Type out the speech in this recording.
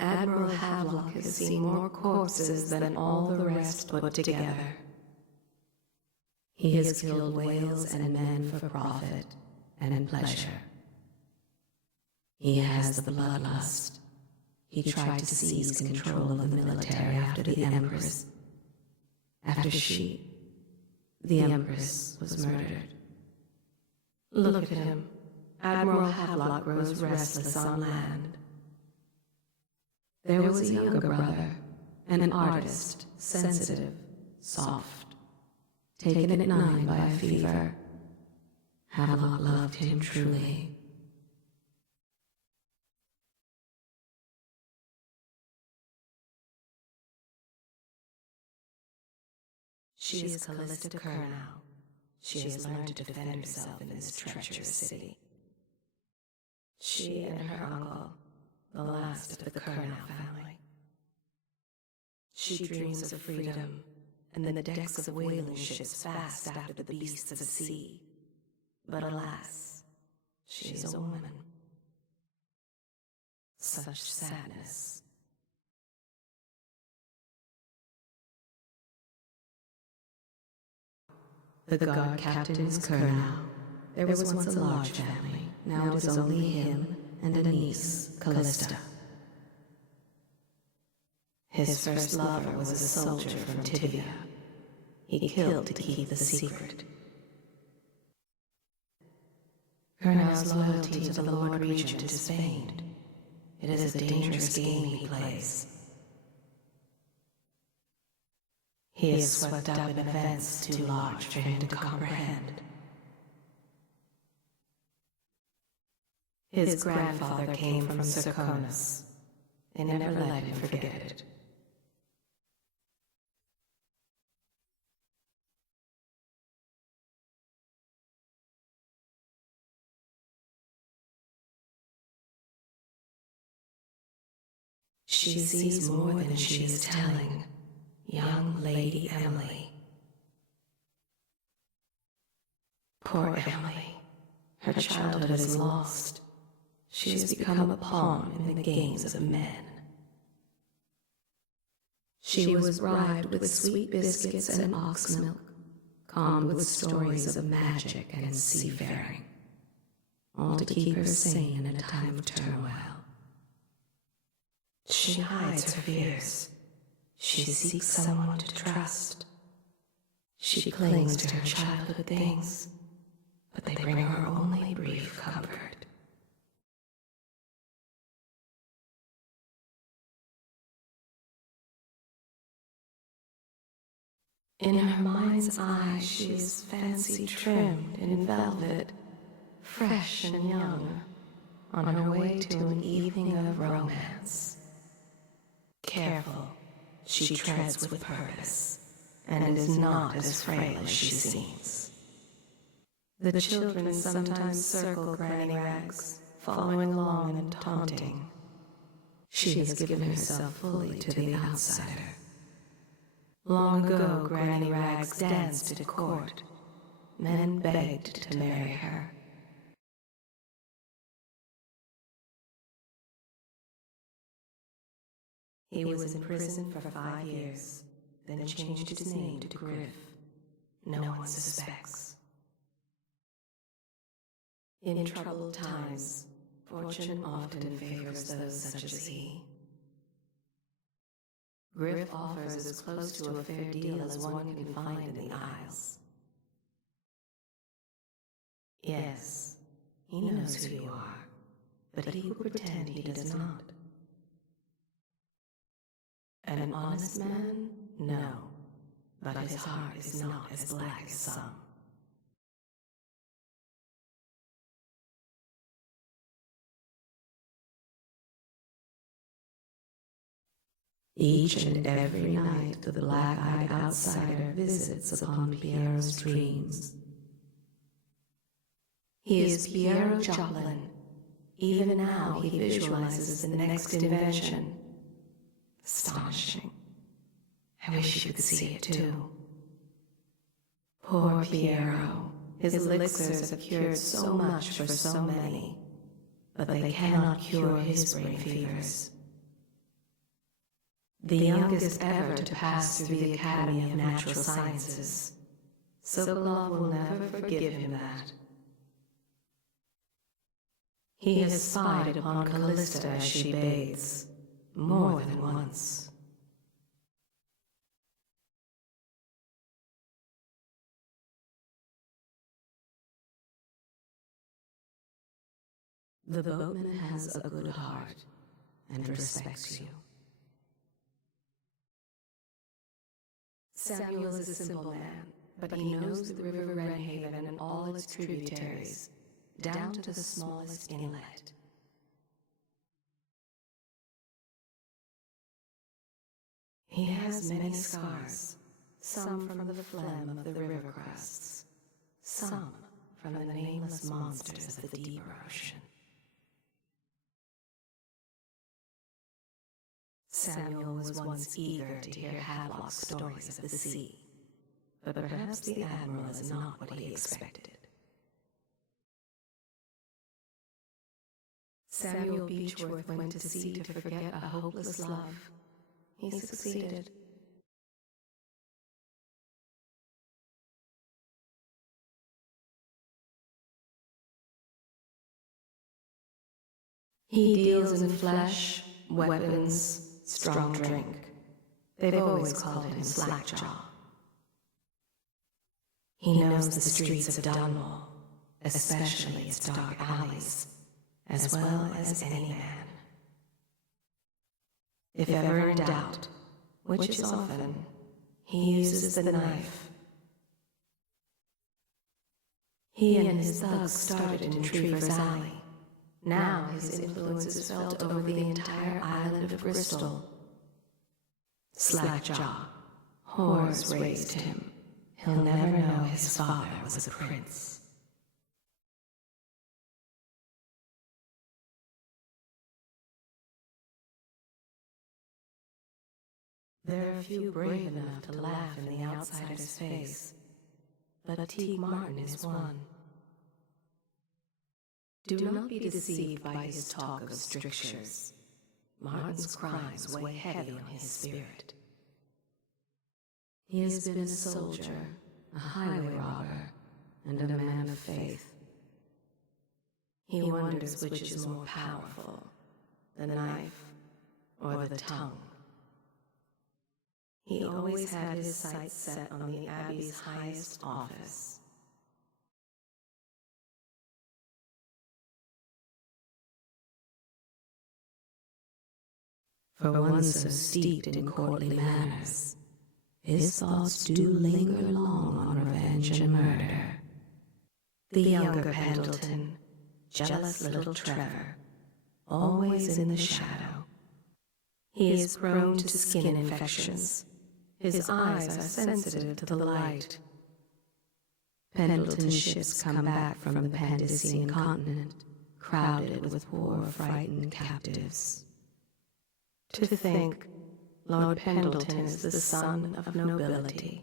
Admiral Havelock has seen more corpses than all the rest put together. He has killed whales and men for profit and pleasure. He has the bloodlust. He tried to seize control of the military after the Empress. After the Empress, was murdered. Look at him. Admiral Havelock grows restless on land. There was a younger brother, an artist, sensitive, soft, taken at 9 by a fever. Havelock loved him truly. She is Calista Curnow. She has learned to defend herself in this treacherous city. She and her uncle, the last of the Curnow family. She dreams of freedom and the decks of whaling ships fast after the beasts of the sea. But alas, she is a woman. Such sadness. The guard captain is Curnow. There was once a large family. Now it is only him and a niece, Calista. His first lover was a soldier from Tibia. He killed to keep the secret. Curnow's loyalty to the Lord Regent is feigned. It is a dangerous game he plays. He is swept up in events too large for him to comprehend. His grandfather came from Circonus. They never let him forget it. She sees more than she is telling. Young Lady Emily. Poor Emily. Her childhood is lost. She has become a pawn in the games of men. She was bribed with sweet biscuits and ox milk, calmed with stories of magic and seafaring, all to keep her sane in a time of turmoil. She hides her fears. She seeks someone to trust. She clings to her childhood things, but they bring her only brief comfort. In her mind's eye, she is fancy-trimmed in velvet, fresh and young, on her way to an evening of romance. Careful, she treads with purpose, and is not as frail as she seems. The children sometimes circle Granny Rags, following along and taunting. She has given herself fully to the outsider. Long ago, Granny Rags danced at court. Men begged to marry her. He was in prison for 5 years, then changed his name to Griff. No one suspects. In troubled times, fortune often favors those such as he. Griff offers as close to a fair deal as one can find in the Isles. Yes, he knows who you are, but he will pretend he does not. An honest man? No, but his heart is not as black as some. Each and every night the black-eyed outsider visits upon Piero's dreams. He is Piero Joplin. Even now he visualizes the next invention. Astonishing. I wish you could see it too. Poor Piero. His elixirs have cured so much for so many, but they cannot cure his brain fevers. the youngest ever to pass through the Academy of Natural Sciences. Sokolov will never forgive him that. He has spied upon Calista as she bathes, more than once. The boatman has a good heart and respects you. Samuel is a simple man, but he knows the River Wrenhaven and all its tributaries, down to the smallest inlet. He has many scars, some from the phlegm of the river crusts, some from the nameless monsters of the deeper ocean. Samuel was once eager to hear Havelock's stories of the sea, but perhaps the Admiral is not what he expected. Samuel Beechworth went to sea to forget a hopeless love. He succeeded. He deals in flesh, weapons, strong drink. They've always called him SlackJaw. He knows the streets of Dunwall, especially its dark alleys, as well as any man. If ever in doubt, which is often, he uses the knife. He and his thugs started in Trevor's Alley. Now his influence is felt over the entire island of Bristol. SlackJaw, whores raised him. He'll never know his father was a prince. There are few brave enough to laugh in the outsider's face, but Teague Martin is one. Do not be deceived by his talk of strictures. Martin's crimes weigh heavy on his spirit. He has been a soldier, a highway robber, and a man of faith. He wonders which is more powerful, the knife or the tongue. He always had his sights set on the Abbey's highest office. For one so steeped in courtly manners, his thoughts do linger long on revenge and murder. The younger Pendleton, jealous little Trevor, always in the shadow. He is prone to skin infections. His eyes are sensitive to the light. Pendleton's ships come back from the Pandician continent, crowded with poor, frightened captives. To think Lord Pendleton is the son of nobility,